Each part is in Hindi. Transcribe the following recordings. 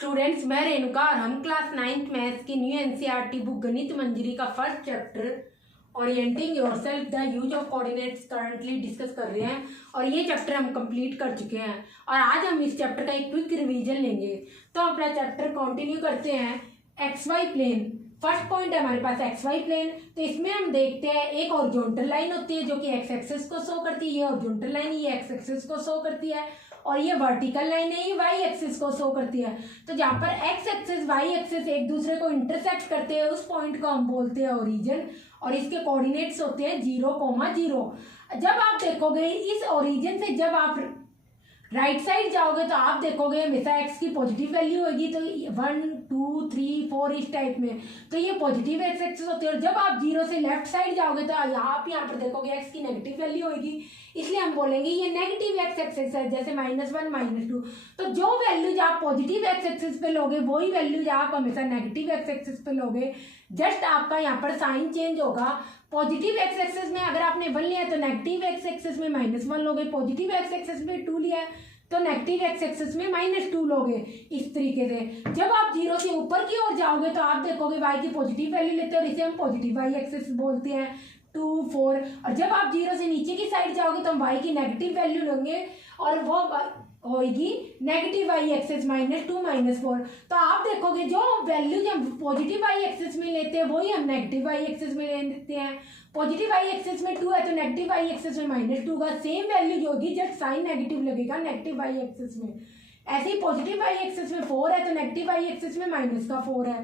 स्टूडेंट्स, मैं रेणुका और हम क्लास 9th मैथ्स की न्यू एनसीईआरटी बुक गणित मंजरी का first chapter orienting yourself the use of coordinates currently discuss कर रहे हैं और ये चैप्टर हम कंप्लीट कर चुके हैं और आज हम इस चैप्टर का एक क्विक रिवीजन लेंगे। तो अपना चैप्टर कंटिन्यू करते हैं। X Y plane, first point है हमारे पास एक्स वाई प्लेन। तो इसमें हम देखते हैं एक हॉरिजॉन्टल लाइन होती है जो कि एक्स एक्सिस को शो करती है। ये हॉरिजॉन्टल लाइन ये एक्स एक्सिस को शो करती है और ये वर्टिकल लाइन है ये वाई एक्सिस को शो करती है। तो जहाँ पर एक्स एक्सिस वाई एक्सिस एक दूसरे को इंटरसेक्ट करते हैं उस पॉइंट को हम बोलते हैं ओरिजिन और इसके कोऑर्डिनेट्स होते हैं 0,0। जब आप देखोगे इस ओरिजिन से जब आप राइट साइड जाओगे तो आप देखोगे हमेशा एक्स की पॉजिटिव वैल्यू होगी। तो 1 2 3 4 इस टाइप में तो ये पॉजिटिव एक्स एक्सिस होती है और जब आप 0 से लेफ्ट साइड जाओगे तो आप यहाँ पर देखोगे एक्स की नेगेटिव वैल्यू होगी, इसलिए हम बोलेंगे ये नेगेटिव एक्स एक्सिस है, जैसे -1 -2। तो जो वैल्यूज आप पॉजिटिव एक्स एक्सिस पे लोगे वही वैल्यूज आप हमेशा नेगेटिव एक्स एक्सिस पे लोगे। जस्ट आपका यहाँ पर साइन चेंज होगा। पॉजिटिव एक्स एक्सिस में अगर आपने 1 लिया तो नेगेटिव एक्स एक्सिस में -1 लोगे, पॉजिटिव एक्स एक्सिस में 2 लिया है तो नेगेटिव एक्स एक्सिस में -2 लोगे। इस तरीके से जब आप 0 से ऊपर की ओर जाओगे तो आप देखोगे y की पॉजिटिव वैल्यू लेते हैं और इसे हम पॉजिटिव वाई एक्सिस बोलते हैं 2 4। और जब आप 0 से नीचे की साइड जाओगे तो हम y की नेगेटिव वैल्यू लेंगे और वो होगी नेगेटिव वाई एक्सिस -2 -4। तो आप देखोगे जो वैल्यू हम पॉजिटिव वाई एक्सिस में लेते हैं वही हम नेगेटिव वाई एक्सिस में लेते हैं। पॉजिटिव वाई एक्सिस में 2 है तो नेगेटिव वाई एक्सिस में -2 का सेम वैल्यू जो होगी जस्ट साइन नेगेटिव लगेगा नेगेटिव वाई एक्सिस में। ऐसे ही पॉजिटिव वाई एक्सिस में 4 है तो नेगेटिव वाई एक्सिस में -4 है।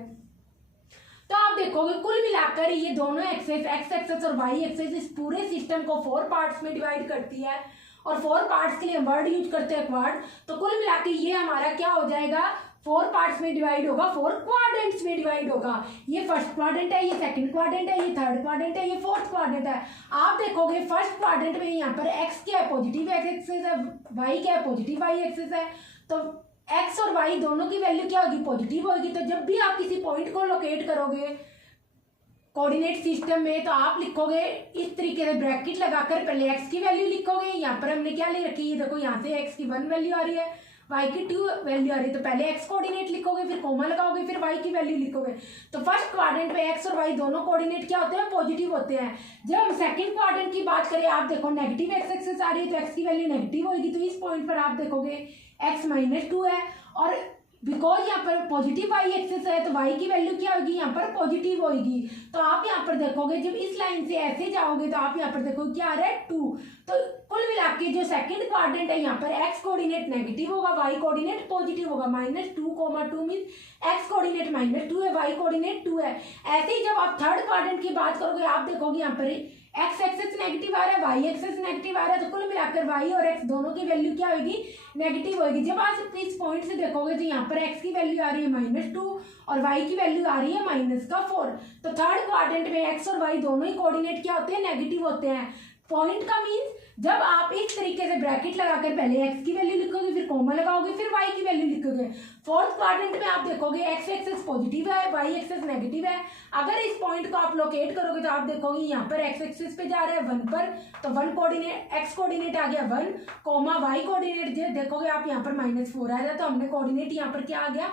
तो आप देखोगे कुल मिलाकर ये दोनों एक्सिस एक्स एक्सिस और वाई एक्सिस इस पूरे सिस्टम को 4 पार्ट्स में डिवाइड करती है और 4 पार्ट्स के लिए वर्ड यूज करते हैं क्वाड। तो कुल मिलाकर ये हमारा क्या हो जाएगा 4 पार्ट्स में डिवाइड होगा, 4 क्वाड्रेंट्स में डिवाइड होगा। ये फर्स्ट क्वाड्रेंट है, ये सेकंड क्वाड्रेंट है, ये थर्ड क्वाड्रेंट है, ये फोर्थ क्वाड्रेंट है। आप देखोगे फर्स्ट क्वाड्रेंट में यहाँ पर एक्स क्या है पॉजिटिव एक्स एक्सिस है, वाई क्या है पॉजिटिव वाई एक्सिस है। तो एक्स और वाई दोनों की वैल्यू क्या होगी पॉजिटिव होगी। तो जब भी आप किसी पॉइंट को लोकेट करोगे कोऑर्डिनेट सिस्टम में तो आप लिखोगे इस तरीके से ब्रैकेट लगाकर पहले एक्स की वैल्यू लिखोगे। यहाँ पर हमने क्या ले रखी है देखो, यहाँ से एक्स की 1 वैल्यू आ रही है, वाई की 2 वैल्यू आ रही है। तो पहले एक्स कोऑर्डिनेट लिखोगे फिर कोमा लगाओगे फिर वाई की वैल्यू लिखोगे। तो फर्स्ट क्वाड्रेंट में एक्स और वाई दोनों कोऑर्डिनेट क्या होते हैं पॉजिटिव होते हैं। जब हम सेकंड क्वाड्रेंट की बात करें आप देखो नेगेटिव एक्स एक्सिस आ रही है तो एक्स की वैल्यू नेगेटिव होगी। तो इस पॉइंट पर आप देखोगे एक्स -2 है और बिकॉज यहाँ पर पॉजिटिव वाई एक्सिस है तो वाई की वैल्यू क्या होगी यहाँ पर पॉजिटिव होगी। तो आप यहाँ पर देखोगे जब इस लाइन से ऐसे जाओगे तो आप यहाँ पर देखोगे क्या आ रहा है 2। तो कुल मिला के जो सेकंड क्वाड्रेंट है यहाँ पर एक्स कोऑर्डिनेट नेगेटिव होगा, वाई कोऑर्डिनेट पॉजिटिव होगा। -2,2 मीन एक्स कोऑर्डिनेट -2 है, वाई कोऑर्डिनेट 2 है। ऐसे ही जब आप थर्ड क्वाड्रेंट की बात करोगे आप देखोगे यहाँ पर एक्स एक्सिस नेगेटिव आ रहा है, वाई एक्सिस नेगेटिव आ रहा है। तो कुल मिलाकर वाई और एक्स दोनों की वैल्यू क्या होगी नेगेटिव होगी। जब आप इस पॉइंट से देखोगे तो यहाँ पर एक्स की वैल्यू आ रही है -2 और वाई की वैल्यू आ रही है -4। तो थर्ड क्वाड्रेंट में एक्स और वाई दोनों ही कोऑर्डिनेट क्या होते हैं नेगेटिव होते हैं। पॉइंट का मीन्स जब आप इस तरीके से ब्रैकेट लगाकर पहले एक्स की वैल्यू लिखोगे फिर कोमा लगाओगे फिर वाई की वैल्यू लिखोगे। फोर्थ क्वाड्रेंट में आप देखोगे एक्स एक्सिस पॉजिटिव है, वाई एक्सिस नेगेटिव है। अगर इस पॉइंट को आप लोकेट करोगे तो आप देखोगे यहाँ पर एक्स एक्सिस पे जा रहा है 1 पर तो 1 कोऑर्डिनेट एक्स कोऑर्डिनेट आ गया 1 कोमा वाई कोऑर्डिनेट देखोगे आप यहाँ पर -4 आ रहा है। तो हमने कोऑर्डिनेट यहाँ पर क्या आ गया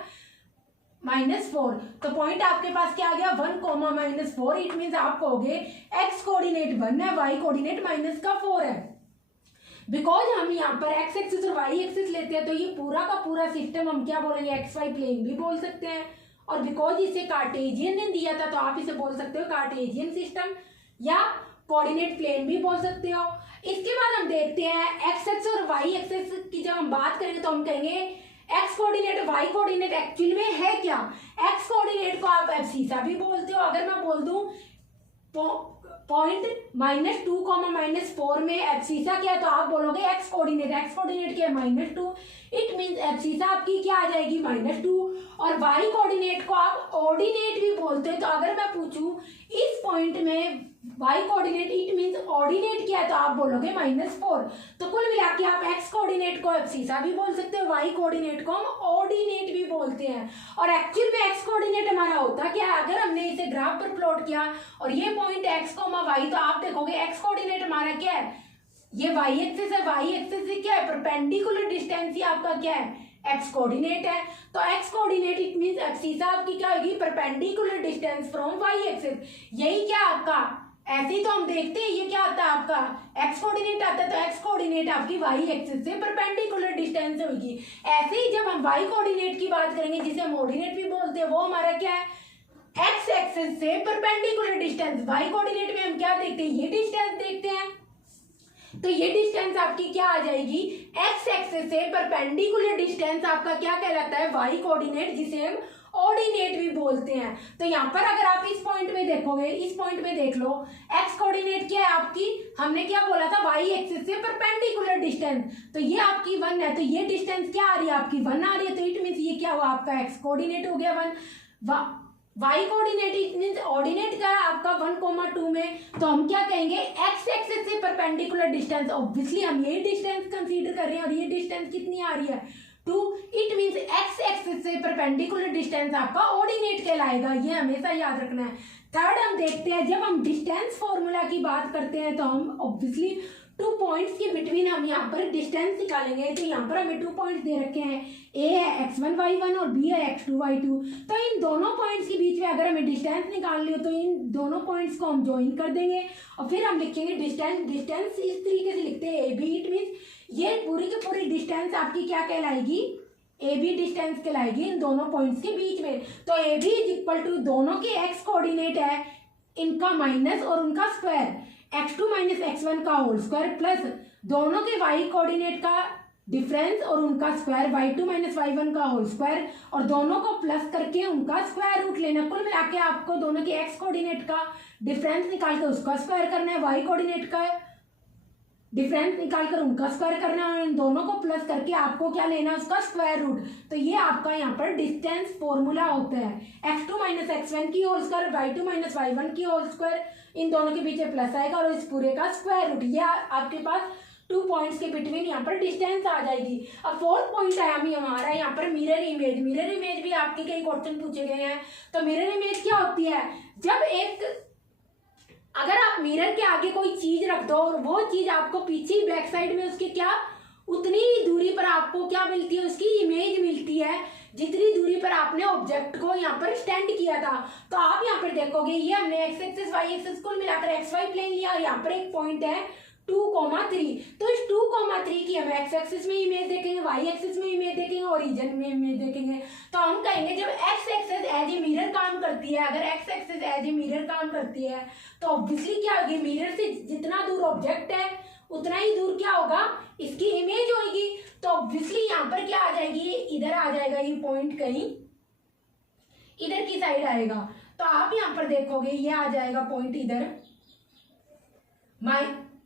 -4। तो पॉइंट आपके पास क्या आ गया 1, -4। इट मीन्स आप कहोगे एक्स कोऑर्डिनेट 1 है, वाई कोऑर्डिनेट -4 है। बिकॉज हम यहाँ पर एक्स एक्सिस और वाई एक्सिस लेते हैं तो ये पूरा का पूरा सिस्टम हम क्या बोलेंगे एक्स वाई प्लेन भी बोल सकते हैं। और बिकॉज इसे कार्टेशियन ने दिया था तो आप इसे बोल सकते हो कार्टेशियन सिस्टम या कोऑर्डिनेट प्लेन भी बोल सकते हो। इसके बाद हम देखते हैं एक्स एक्सिस और वाई एक्सिस की जब हम बात करेंगे तो हम कहेंगे X coordinate Y coordinate actual में है क्या। एक्स कोऑर्डिनेट को आप एब्सिसा भी बोलते हो। अगर मैं बोल दूं पॉइंट -2, -4 में एब्सिसा क्या है तो आप बोलोगे एक्स कोऑर्डिनेट क्या है -2। इट मीन्स एब्सिसा आपकी क्या आ जाएगी -2। और वाई कोऑर्डिनेट को आप ऑर्डिनेट भी बोलते हो। तो अगर मैं पूछूं इस पॉइंट में Y coordinate it means ordinate क्या है तो आप बोलोगे -4। तो कुल मिला के आप एक्स कोऑर्डिनेट को एब्सिसा भी बोल सकते हो, वाई कोऑर्डिनेट को हम ऑर्डिनेट भी बोलते हैं। और एक्चुअल में एक्स कोऑर्डिनेट हमारा होता क्या है, अगर हमने इसे ग्राफ पर प्लॉट किया और ये पॉइंट एक्स वाई तो आप देखोगे एक्स कोऑर्डिनेट हमारा क्या है ये वाई एक्सिस है, वाई एक्सिस से क्या है परपेंडिकुलर डिस्टेंस ही आपका क्या है एक्स कोऑर्डिनेट है, तो x coordinate it means axis आपकी क्या होगी, perpendicular distance from y axis. यही क्या आपका, ऐसे ही तो हम देखते हैं ये क्या आता है आपका एक्स कोऑर्डिनेट आता है, तो एक्स कोऑर्डिनेट आपकी वाई एक्सिस से परपेंडिकुलर डिस्टेंस होगी। ऐसे ही जब हम वाई कोऑर्डिनेट की बात करेंगे, जिसे हम ऑर्डिनेट भी बोलते हैं, वो हमारा क्या है, एक्स एक्सिस से परपेंडिकुलर डिस्टेंस। वाई कोऑर्डिनेट में हम क्या देखते हैं, ये डिस्टेंस देखते हैं, तो ये डिस्टेंस आपकी क्या आ जाएगी, एक्स एक्सिस से परपेंडिकुलर डिस्टेंस आपका क्या कहलाता है, वाई कोऑर्डिनेट, जिसे हम ऑर्डिनेट भी बोलते हैं। तो यहाँ पर अगर आप इस पॉइंट में देखोगे, इस पॉइंट में देख लो, एक्स कोऑर्डिनेट क्या है आपकी, हमने क्या बोला था, वाई एक्सिस से परपेंडिकुलर डिस्टेंस, तो ये आपकी 1 है, तो ये डिस्टेंस क्या आ रही है आपकी 1 आ रही है, तो इट मीन्स ये क्या हुआ आपका एक्स कोऑर्डिनेट हो गया 1। Y coordinate it means ordinate का आपका 1,2 में, तो हम क्या कहेंगे, एक्स एक्सिस से परपेंडिकुलर डिस्टेंस। ऑब्वियसली हम ये डिस्टेंस कंसीडर कर रहे हैं, और ये डिस्टेंस कितनी आ रही है 2, इट मींस एक्स एक्सिस से परपेंडिकुलर डिस्टेंस आपका ऑर्डिनेट कहलाएगा, ये हमेशा याद रखना है। थर्ड हम देखते हैं, जब हम डिस्टेंस फॉर्मूला की बात करते हैं, तो हम ऑब्वियसली 2 पॉइंट्स के बिटवीन हम यहाँ पर डिस्टेंस निकालेंगे। तो यहाँ पर हमें 2 पॉइंट्स दे रखे हैं, ए है x1 y1 और b है x2 y2। तो इन दोनों पॉइंट्स के बीच में अगर हमें डिस्टेंस निकालनी हो, तो इन दोनों पॉइंट्स को हम ज्वाइन कर देंगे, और फिर हम लिखेंगे डिस्टेंस। डिस्टेंस इस तरीके से लिखते हैं ए बी, इट मीन्स ये पूरी की पूरी डिस्टेंस आपकी क्या कहलाएगी, ए बी डिस्टेंस कहलाएगी इन दोनों पॉइंट्स के बीच में। तो A B is equal to दोनों के एक्स कोऑर्डिनेट है, इनका माइनस और उनका स्क्वायर, x2 माइनस x1 का होल स्क्वायर, प्लस दोनों के y कोऑर्डिनेट का डिफरेंस और उनका स्क्वायर, y2 माइनस y1 का होल स्क्वायर, और दोनों को प्लस करके उनका स्क्वायर रूट लेना। कुल मिला के आपको दोनों के x कोऑर्डिनेट का डिफरेंस निकाल के उसका स्क्वायर करना है, y कोऑर्डिनेट का डिफरेंस निकाल कर उनका स्क्वायर करना है, इन दोनों को प्लस करके आपको क्या लेना है, उसका स्क्वायर रूट। तो ये आपका यहाँ पर डिस्टेंस फॉर्मूला होता है, x2 माइनस x1 की whole square, y2 minus y1 की होल स्क्वायर, इन दोनों के पीछे प्लस आएगा और इस पूरे का स्क्वायर रूट। ये आपके पास 2 पॉइंट्स के बिटवीन यहाँ पर डिस्टेंस आ जाएगी। अब फोर्थ पॉइंट आया हमारा यहाँ पर मिरर इमेज। मिरर इमेज भी आपके कई क्वेश्चन पूछे गए हैं। तो मिरर इमेज क्या होती है, जब एक अगर आप मिरर के आगे कोई चीज रख दो और वो चीज आपको पीछे बैक साइड में उसके क्या उतनी ही दूरी पर आपको क्या मिलती है, उसकी इमेज मिलती है जितनी दूरी पर आपने ऑब्जेक्ट को यहाँ पर स्टैंड किया था। तो आप यहाँ पर देखोगे ये हमने एक्स एक्सिस वाई एक्सिस कुल मिलाकर एक्स वाई प्लेन लिया और यहाँ पर एक पॉइंट है 2,3। तो इस 2,3 की हम एक्स एक्सिस में इमेज देखेंगे, वाई एक्सिस में इमेज देखेंगे, ओरिजिन में इमेज देखेंगे। तो हम कहेंगे जब x axis as a mirror काम करती है, अगर x axis as a mirror काम करती है तो ऑब्वियसली क्या होगी, मिरर से जितना दूर ऑब्जेक्ट है उतना ही दूर क्या होगा, इसकी इमेज होगी। तो ऑब्वियसली यहाँ पर क्या आ जाएगी, इधर आ जाएगा, ये पॉइंट कहीं इधर की साइड आएगा। तो आप यहाँ पर देखोगे ये आ जाएगा पॉइंट इधर।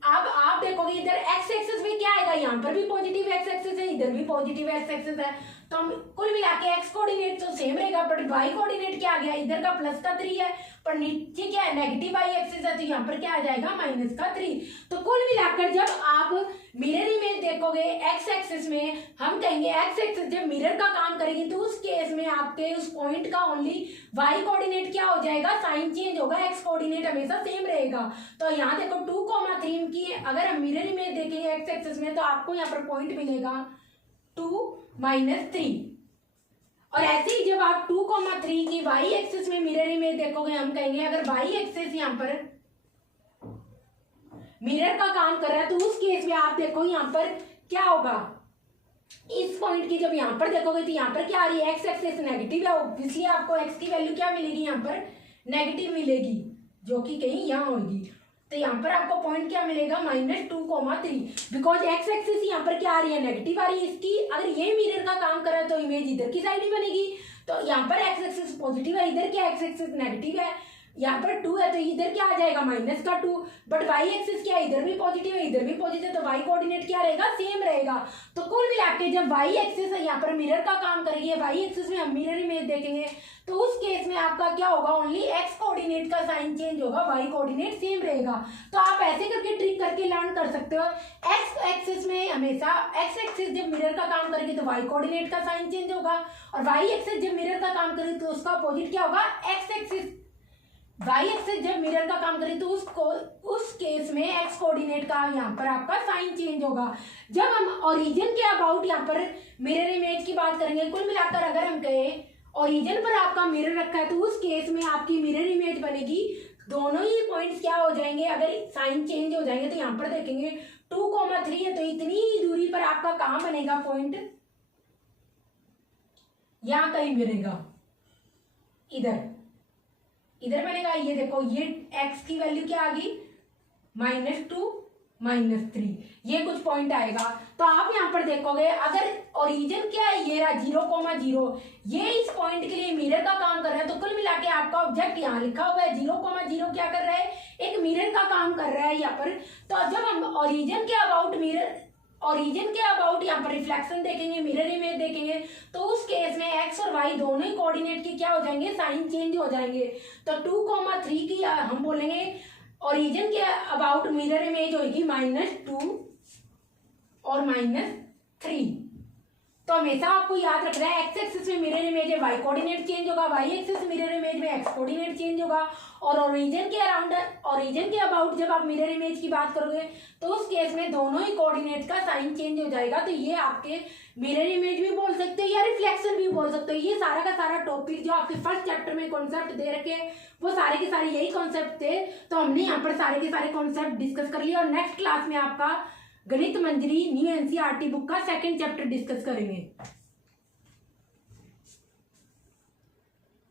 अब आप देखोगे इधर एक्स एक्सिस में क्या आएगा, यहाँ पर भी पॉजिटिव एक्स एक्सिस है, इधर भी पॉजिटिव एक्स एक्सिस है। तो हम कुल मिला के एक्स कोऑर्डिनेट तो सेम रहेगा, बट वाई कोऑर्डिनेट क्या आ गया, इधर का प्लस का 3 है, पर नीचे क्या है नेगेटिव वाई एक्सिस है, तो यहाँ पर क्या आ जाएगा माइनस का 3। तो कुल मिलाकर जब आप मिरर इमेज देखोगे एक्स एक्सिस में, हम कहेंगे एक्स एक्सिस जब मिरर का काम करेगी तो उस केस में आपके उस पॉइंट का ओनली वाई कोऑर्डिनेट क्या हो जाएगा, साइन चेंज होगा, एक्स कोऑर्डिनेट हमेशा सेम रहेगा। तो यहाँ देखो 2,3 की अगर हम मिरर इमेज देखेंगे एक्स एक्सिस में तो आपको यहाँ पर पॉइंट मिलेगा 2-3। और ऐसे ही जब आप 2,3 की वाई एक्सिस में मिरर इमेज देखोगे, हम कहेंगे अगर वाई एक्सिस यहाँ पर मिरर का काम कर रहा है तो उस केस में आप देखो यहाँ पर क्या होगा, इस पॉइंट की जब यहाँ पर देखोगे तो यहाँ पर क्या आ रही है, एक्स एक्सिस नेगेटिव है, ऑब्वियसली आपको एक्स की वैल्यू क्या मिलेगी, यहाँ पर नेगेटिव मिलेगी, जो कि कहीं यहाँ होगी। तो यहाँ पर आपको पॉइंट क्या मिलेगा, -2,3, बिकॉज एक्स एक्सिस यहाँ पर क्या आ रही है, नेगेटिव आ रही है इसकी। अगर ये मिरर का काम कर रहा है तो इमेज इधर की साइड ही बनेगी। तो यहाँ पर एक्स एक्सिस पॉजिटिव है, इधर क्या एक्स एक्सिस नेगेटिव है, यहाँ पर 2 है तो इधर क्या आ जाएगा -2। बट वाई एक्सिस क्या है, इधर भी पॉजिटिव है इधर भी पॉजिटिव, तो वाई कोऑर्डिनेट क्या रहेगा, सेम रहेगा। तो कुल मिला के जब वाई एक्सिस है यहाँ पर मिरर का काम करेगी, वाई एक्सिस में हम मिरर इमेज देखेंगे तो उस केस में आपका क्या होगा, ओनली एक्स कोऑर्डिनेट का साइन चेंज होगा, वाई कोऑर्डिनेट सेम रहेगा। तो आप ऐसे करके ट्रिक करके लर्न कर सकते हो। एक्स एक्सिस में हमेशा एक्स एक्सिस जब मिरर का काम करेगी तो वाई कोऑर्डिनेट का साइन चेंज होगा, और वाई एक्सिस जब मिरर का काम करेगी तो उसका अपोजिट क्या होगा, एक्स एक्सिस वाई एक्सेस जब मिरर का काम करे तो उस केस में एक्स कोऑर्डिनेट का यहाँ पर आपका साइन चेंज होगा। जब हम ओरिजिन के अबाउट यहाँ पर मिरर इमेज की बात करेंगे, कुल मिलाकर अगर हम कहें ओरिजिन पर आपका मिरर रखा है तो उस केस में आपकी मिरर इमेज बनेगी, दोनों ही पॉइंट्स क्या हो जाएंगे, अगर साइन चेंज हो जाएंगे तो यहाँ पर देखेंगे 2,3 है तो इतनी ही दूरी पर आपका कहाँ बनेगा पॉइंट, यहाँ कहीं बनेगा, इधर बनेगा। ये देखो ये x की वैल्यू क्या आ गई, -2 -3, ये कुछ पॉइंट आएगा। तो आप यहाँ पर देखोगे अगर ओरिजिन क्या है, ये रहा 0,0, ये इस पॉइंट के लिए मिरर का काम कर रहा है, तो कुल मिला के आपका ऑब्जेक्ट यहाँ लिखा हुआ है 0,0 क्या कर रहा है, एक मिरर का काम कर रहा है यहाँ पर। तो जब हम ओरिजिन के अबाउट यहाँ पर रिफ्लेक्शन देखेंगे, मिरर इमेज देखेंगे, तो उस केस में एक्स और वाई दोनों ही कोऑर्डिनेट के क्या हो जाएंगे, साइन चेंज हो जाएंगे। तो 2,3 की हम बोलेंगे ओरिजिन के अबाउट मिरर इमेज होगी -2 और -3। तो हमेशा आपको याद रखना है एक्स एक्सिस में मिरर इमेज है, वाई कोऑर्डिनेट चेंज होगा, वाई एक्सिस मिरर इमेज में एक्स कोऑर्डिनेट चेंज होगा। और ओरिजिन के अबाउट जब आप मिरर इमेज की बात करोगे तो उस केस में दोनों ही कोऑर्डिनेट का साइन चेंज हो जाएगा। तो ये आपके मिरर इमेज भी बोल सकते हो या रिफ्लेक्शन भी बोल सकते हो। ये सारा का सारा टॉपिक जो आपके फर्स्ट चैप्टर में कॉन्सेप्ट दे रखे हैं वो सारे के सारे यही कॉन्सेप्ट थे। तो हमने यहाँ पर सारे के सारे कॉन्सेप्ट डिस्कस कर लिए और नेक्स्ट क्लास में आपका गणित मंजरी न्यू एनसीईआरटी बुक का सेकंड चैप्टर डिस्कस करेंगे।